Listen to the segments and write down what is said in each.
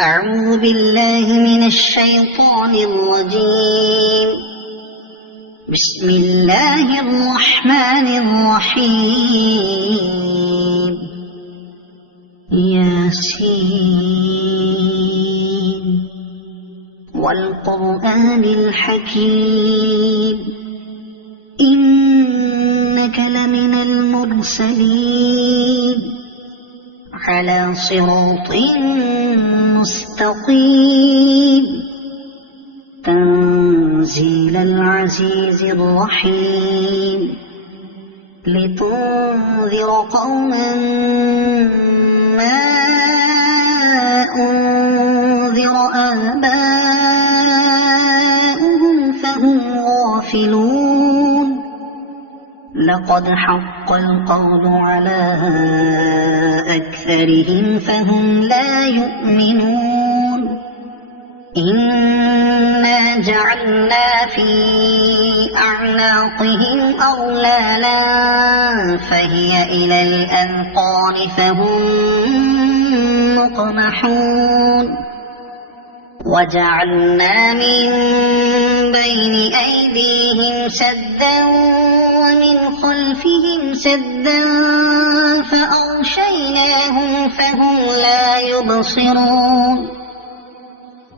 أعوذ بالله من الشيطان الرجيم. بسم الله الرحمن الرحيم. ياسين والقرآن الحكيم إنك لمن المرسلين على صراط مستقيم تنزيل العزيز الرحيم لتنذر قوما ما أنذر آباؤهم فهم غافلون. لقد حق القول على أكثرهم فهم لا يؤمنون. إنا جعلنا في أعناقهم أغلالا فهي إلى الأذقان فهم مقمحون. وجعلنا من بين أيديهم سدا ومن خلفهم سدا فأغشيناهم فهم لا يبصرون.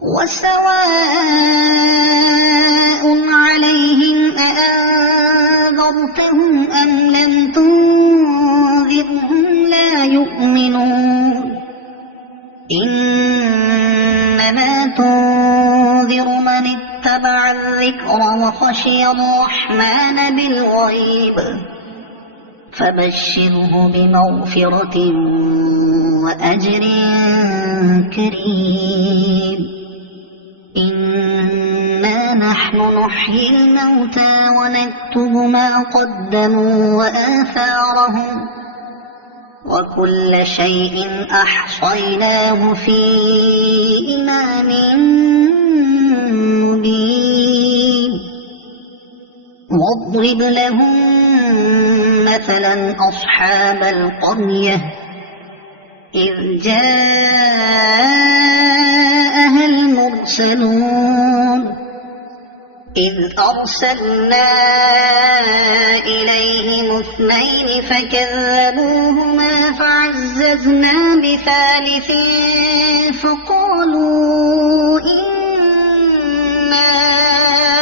وسواء عليهم أأنذرتهم أم لم تنذرهم لا يؤمنون. إنما تنذر من اتبع الذكر وخشي الرحمن بالغيب فبشره بمغفرة وأجر كريم. إنا نحن نحيي الموتى ونكتب ما قدموا وآثارهم وكل شيء أحصيناه في إمام مبين. واضرب لهم مثلا أصحاب القرية إذ جاءها المرسلون إذ أرسلنا إليهم 2 فكذبوهما فعززنا بثالث فقالوا إنا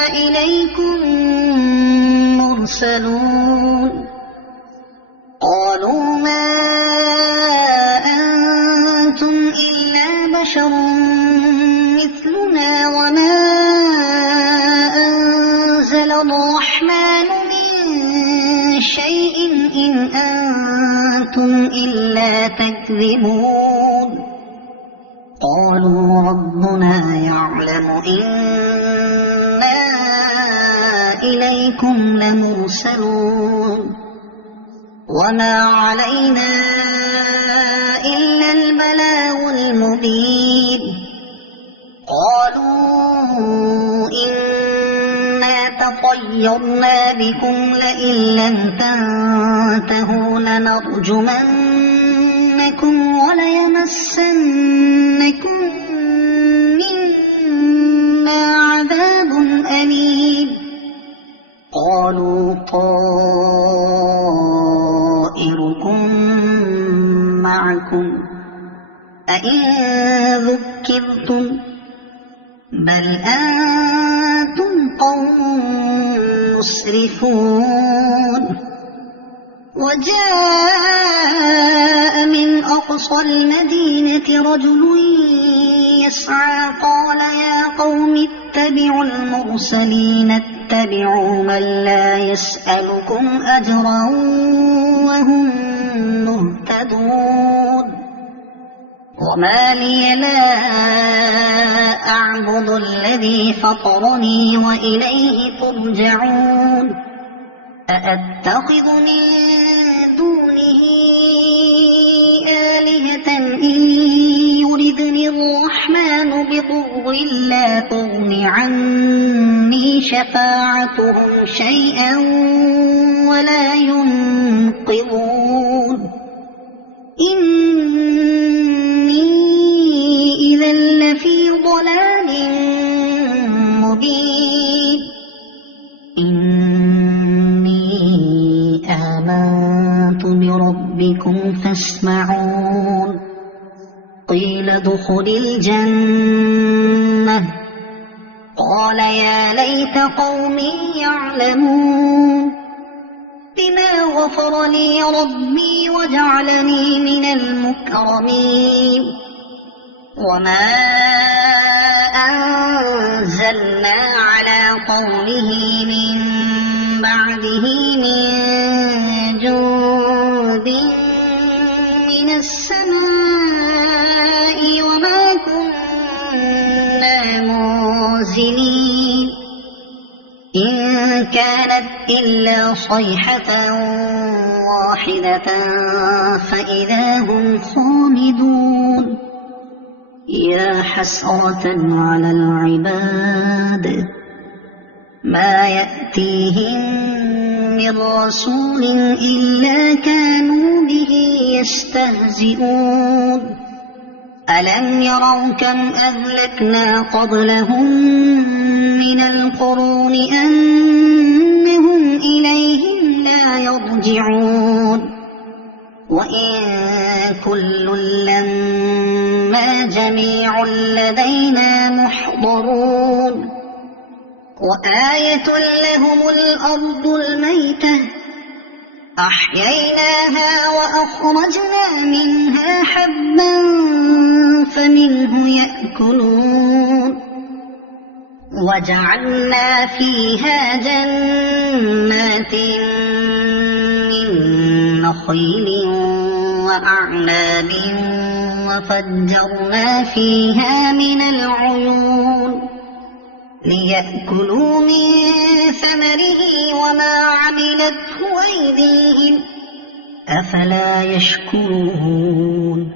إليكم مرسلون. قالوا ما أنتم إلا بشر مثلنا وما أنزل الرحمن من شيء إن أنتم إلا تكذبون. قالوا ربنا يعلم إنا إليكم لمرسلون وما علينا إلا البلاغ المبين. قالوا إنا تطيرنا بكم لئن لم تنتهوا لنرجمنكم وليمسنكم منا عذاب أليم. قالوا طائركم معكم أئن ذكرتم بل أنتم قوم مسرفون. وجاء من أقصى المدينة رجل يسعى قال يا قوم اتبعوا المرسلين اتبعوا من لا يسألكم أجرا وهم مهتدون. وما لي لا أعبد الذي فطرني وإليه ترجعون. أأتخذ من دونه آلهة إن يردني الرحمن بضر لا تغن عني شفاعتهم شيئا ولا ينقذون. إني إذا قيل ادخل الجنة قال يا ليت قومي يعلمون بما غفر لي ربي وجعلني من المكرمين وما أنزلنا على قومه من بعده من جند من السماء وما كنا منزلين إن كانت إلا صيحة واحدة فإذا هم خامدون يا حسرة على العباد ما يأتيهم من رسول إلا كانوا به يستهزئون ألم يروا كم أهلكنا قبلهم من القرون أنهم إليهم لا يرجعون وإن كل لما جميع لدينا محضرون وآية لهم الأرض الميتة أحييناها وأخرجنا منها حبا فمنه يأكلون وجعلنا فيها جنات من نخيل وأعناب وفجرنا فيها من العيون ليأكلوا من ثمره وما عملته أيديهم أفلا يشكرون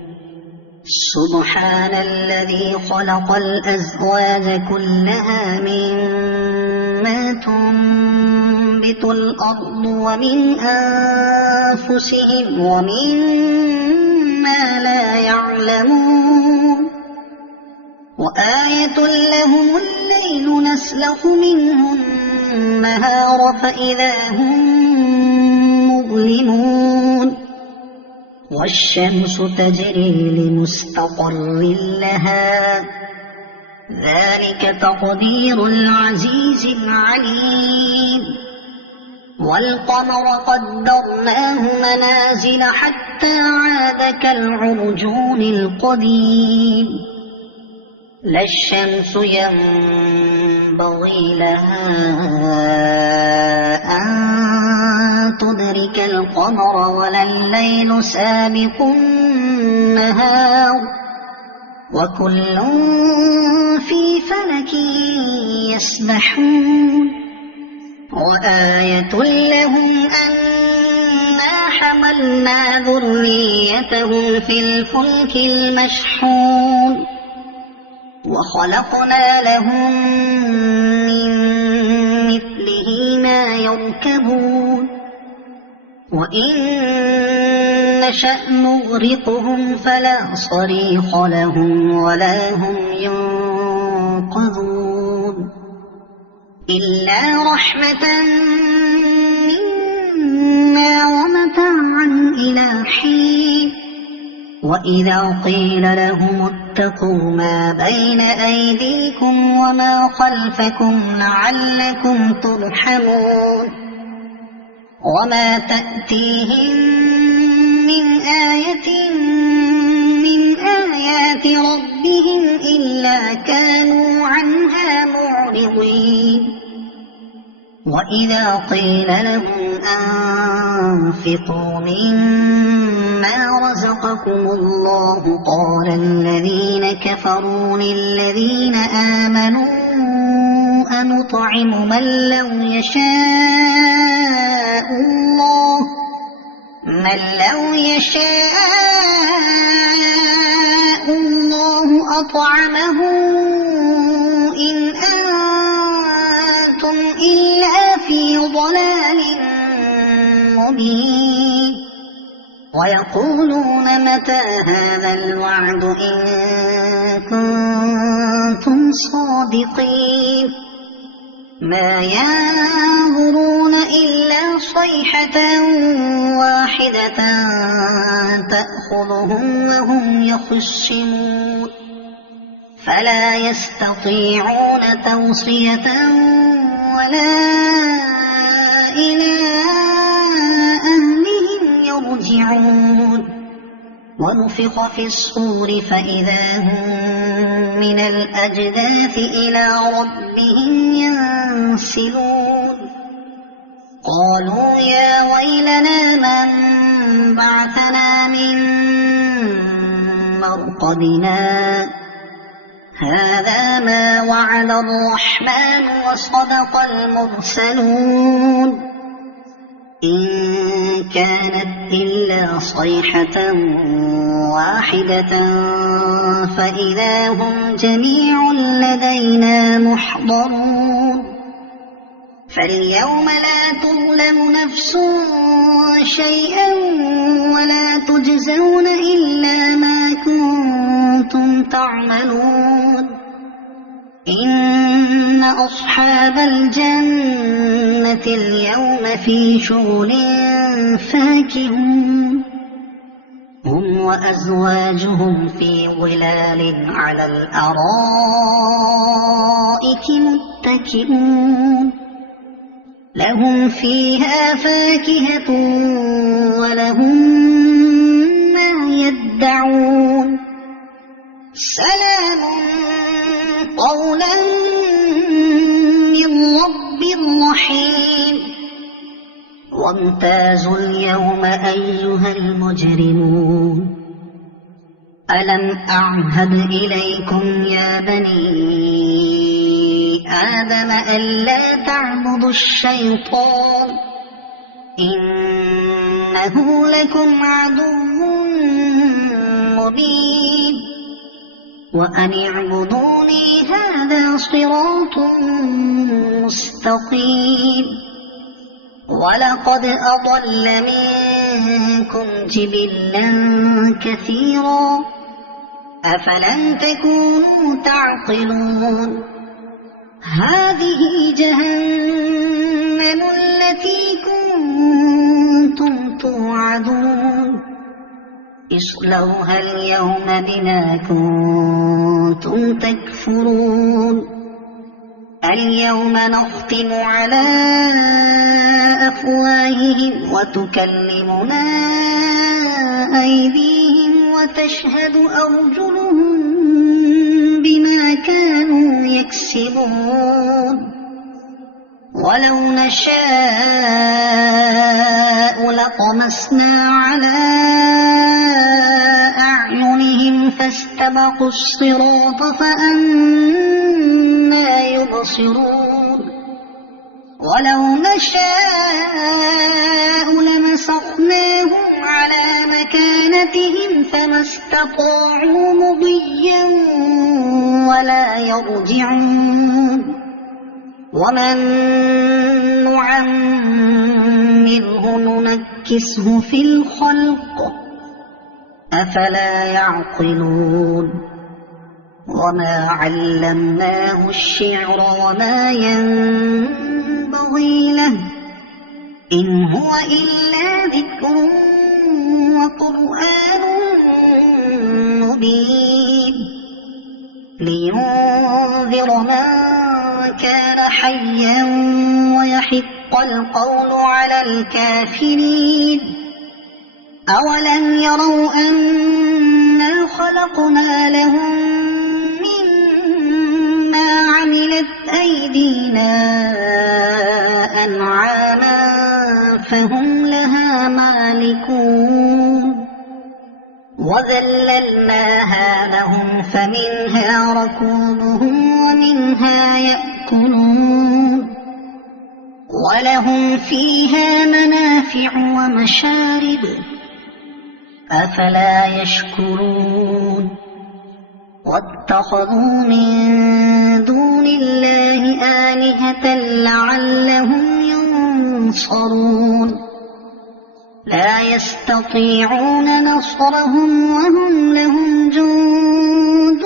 سبحان الذي خلق الأزواج كلها مما تنبت الأرض ومن أنفسهم ومما لا يعلمون وآية لهم الليل نسلخ منه النهار فإذا هم مظلمون والشمس تجري لمستقر لها ذلك تقدير العزيز العليم والقمر قدرناه منازل حتى عاد كالعرجون القديم لا الشمس ينبغي لها أن تدرك القمر ولا الليل سابق النهار وكل في فلك يسبحون وآية لهم أنا حملنا ذريتهم في الفلك المشحون وخلقنا لهم من مثله ما يركبون وإن نشأ نغرقهم فلا صريخ لهم ولا هم ينقذون إلا رحمة منا ومتاعا إلى حين وإذا قيل لهم اتقوا ما بين أيديكم وما خلفكم لعلكم ترحمون وما تأتيهم من آية من آيات ربهم إلا كانوا عنها معرضين وإذا قيل لهم أنفقوا مما رزقكم الله قال الذين كفروا للذين آمنوا أنطعم من لو يشاء الله أطعمه إن أنتم إلا في ضلال مبين ويقولون متى هذا الوعد إن كنتم صادقين ما ينظرون إلا صيحة واحدة واحدة تأخذهم وهم يخصمون فلا يستطيعون توصية ولا إلى أهلهم يرجعون ونفخ في الصور فإذا هم من الأجداث إلى ربهم ينسلون قالوا يا ويلنا من بعثنا من مرقدنا هذا ما وعد الرحمن وصدق المرسلون إن كانت إلا صيحة واحدة فإذا هم جميع لدينا محضرون فاليوم لا تظلم نفس شيئا ولا تجزون إلا ما كنتم تعملون إن أصحاب الجنة اليوم في شغل فاكهون هم وأزواجهم في ظلال على الأرائك متكئون لهم فيها فاكهة ولهم ما يدعون سلام قولا من رب رحيم وامتازوا اليوم أيها المجرمون ألم أعهد إليكم يا بني آدم ألا تعبدوا الشيطان إنه لكم عدو مبين وأن اعبدوني هذا صراط مستقيم ولقد أضل منكم جبلا كثيرا أفلم تكونوا تعقلون هذه جهنم التي كنتم توعدون اصلوها اليوم بما كنتم تكفرون اليوم نختم على أفواههم وتكلمنا أيديهم وتشهد أرجلهم بما كانوا يكسبون ولو نشاء لطمسنا على أعينهم فاستبقوا الصراط فأنى يبصرون ولو نشاء لمسخناهم على مكانتهم فما استطاعوا مضيا ولا يرجعون ومن نعمره ننكسه في الخلق أفلا يعقلون وما علمناه الشعر وما ينبغي له إن هو إلا ذكر وقرآن مبين لينذر من كان حيا ويحق القول على الكافرين أولم يروا أنا خلقنا لهم مما عملت أيدينا أنعاما فهم لها مالكون وذللناها لهم فمنها ركوبهم ومنها يأكلون ولهم فيها منافع ومشارب أفلا يشكرون واتخذوا من دون الله آلهة لعلهم ينصرون لا يستطيعون نصرهم وهم لهم جند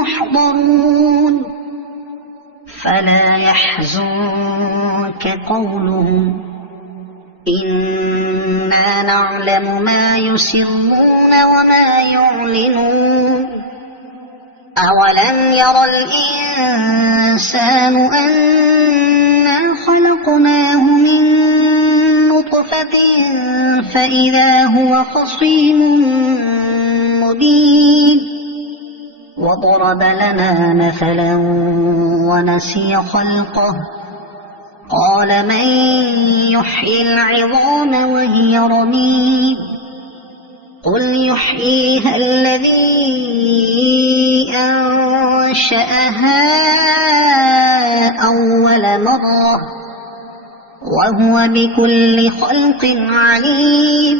محضرون فلا يحزنك قولهم إنا نعلم ما يسرون وما يعلنون أولم ير الإنسان أنا خلقناه من نطفة فإذا هو خصيم مبين وضرب لنا مثلا ونسي خلقه قال من يحيي العظام وهي رميم قل يحييها الذي أنشأها أول مرة وهو بكل خلق عليم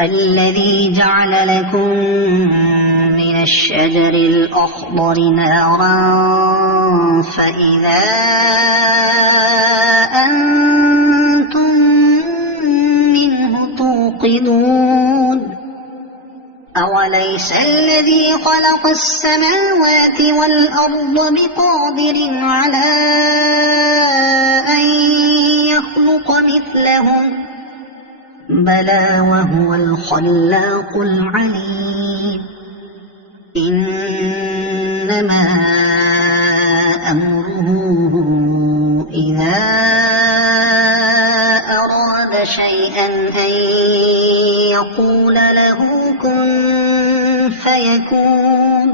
الذي جعل لكم من الشجر الأخضر نارا فإذا أنتم منه توقدون أوليس الذي خلق السماوات والأرض بقادر على أن يخلق مثلهم بلى وهو الخلاق العليم إنما أمره إذا أراد شيئا أن يقول له كن فيكون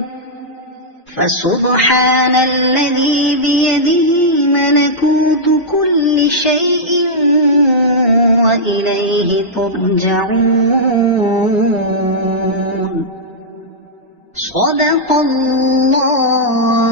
فسبحان الذي بيده ملكوت كل شيء وإليه ترجعون صدق الله